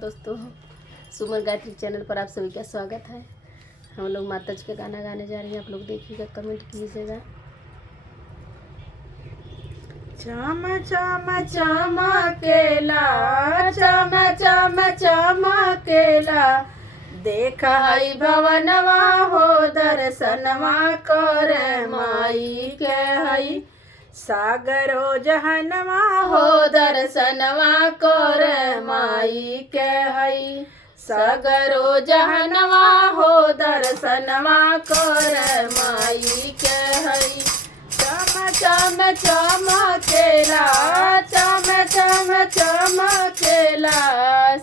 दोस्तों, सुमन गायत्री चैनल पर आप सभी का स्वागत है। हम लोग माता जी का गाना गाने जा रहे हैं। आप लोग देखिएगा, कमेंट कीजिएगा। चम चम चमकेला, चम चम चमकेला, देख हई भवनवा हो दर्शनवा कर माई के हई सागरो जहनवा हो दर्शनवा कर माई के हई सागरो जहनवा हो दर्शनवा कर माई के हई चम चम चमकेला, चम चम चमकेला,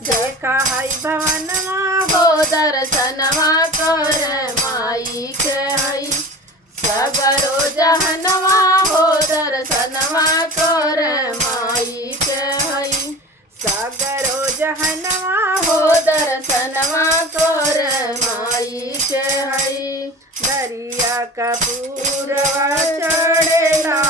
देखा हई भवनवा हो दर्शनवा कर माई के हई सगरो जहनवा हो दर्शनवा कर माई के हई सगरो जहनवा हो दर्शनवा कर माई के हई दरिया कपूरवा चढ़ेला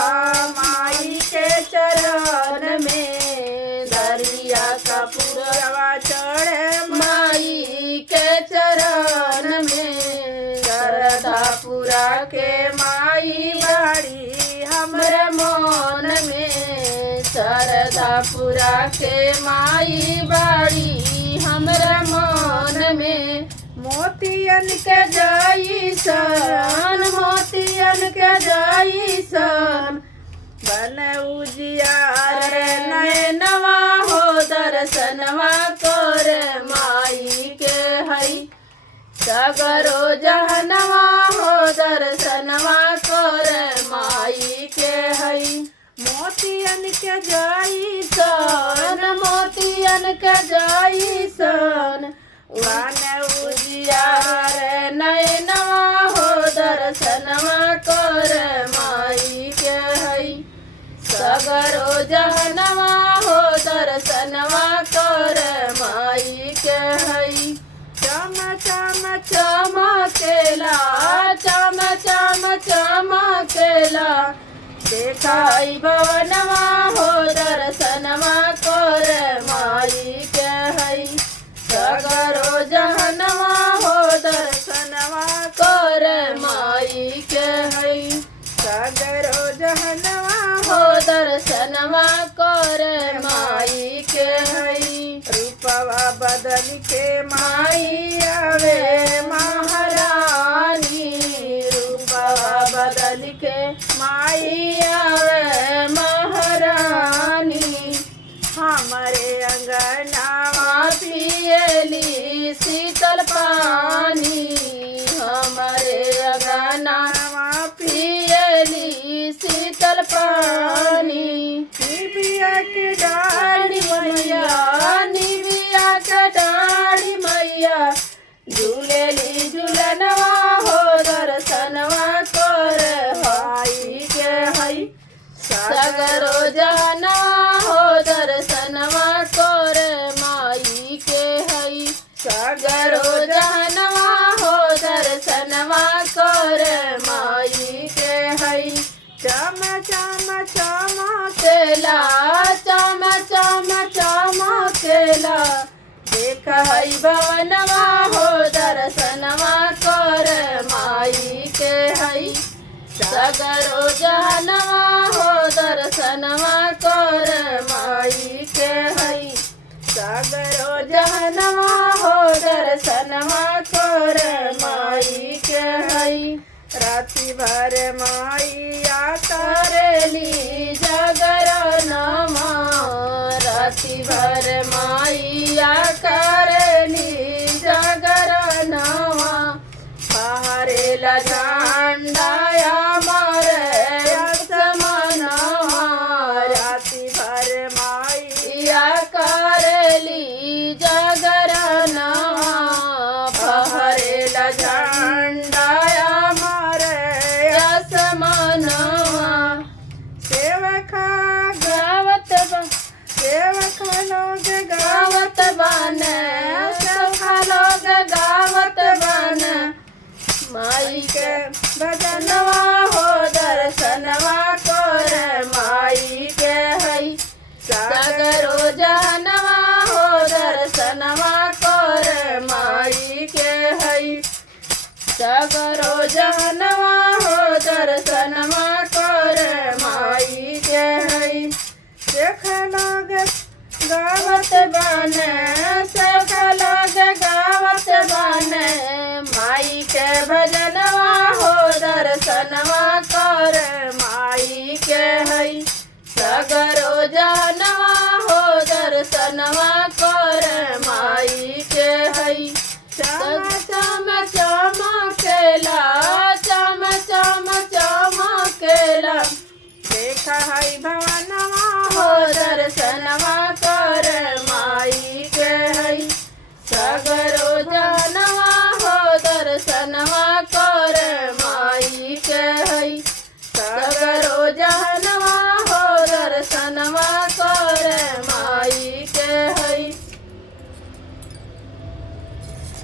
माई के चरण में, दरिया कपूरवा चढ़े माई के चरण में, श्रद्धापुरा के माई बाड़ी हमरे मन में, श्रद्धापुरा के माई बाड़ी हमरे मन में, मोतियन के जाई सन, मोतियन के जाई सन, बन उजियार नयनवा हो दर्शनवा कर माई के हई सगरो जहनवा हो दर्शनवा कर माई के हई मोतियन के जाई सन, मोतियन के जाई सन, वन उजियार नयनवा हो दर्शनवा कर माई के हई सगरो जहनवा हो दर्शनवा कर माई के हई चम चम चमकेला, चम चम चमकेला, देखाई भवनवा हो दर्शनवा कर माई के हई सगरो जहनवा हो दर्शनवा कर माई के हई सगरो जहनवा हो दर्शनवा कर माई के हई रूपवा बदल के माई आवे महारानी, रूपवा बदल के माई आवे महारानी, हमारे अंगनावा पियली शीतल पानी, हमारे अंगनावा पियली शीतल पानी, निबिया के डाढ़ी मैया, निबिया के डाढ़ी मैया, झूलेली झूलनवा हो दर्शनवा कर हाई के हई सगरो जहनवा हो दर्शनवा कर माई के हई सगरो जहनवा हो दर्शनवा कर माई के हई चम चम चमकेला, चम चम चमकेला, देख हई भवनवा हो दर्शनवा कर माई के हई सगरो जहनवा हो दर्शनवा कर माई के हई सगरो जहनवा हो दर्शनवा कर माई के हई राति भर माइया करेली जागरणमा, राति भर माइया करेली जागरणमा, हरेला झंडाया मारे आसमानवा, राति भर माइया करेली जागरणवा, हरेला झंडाया मारे आसमानवा, सेवका गावत सेवका लोग गावत बने, सेवका लोग गावत बने, माई के भजनवा हो दर्शनवा कर माई के हई सगरो जहनवा हो दर्शन दर्शनवा कर माई के हई सगरो जहनवा हो दर्शनवा कर माई के हई देख लोग गावत बने देख लोग गावत बने माई के भजनवा हो दर्शनवा कर माई के हई सगरो जहनवा हो दर्शनवा कर माई के हई चम चम चमकेला चम चम चमकेला देखा हई भवनवा हो दर्शनवा कर माई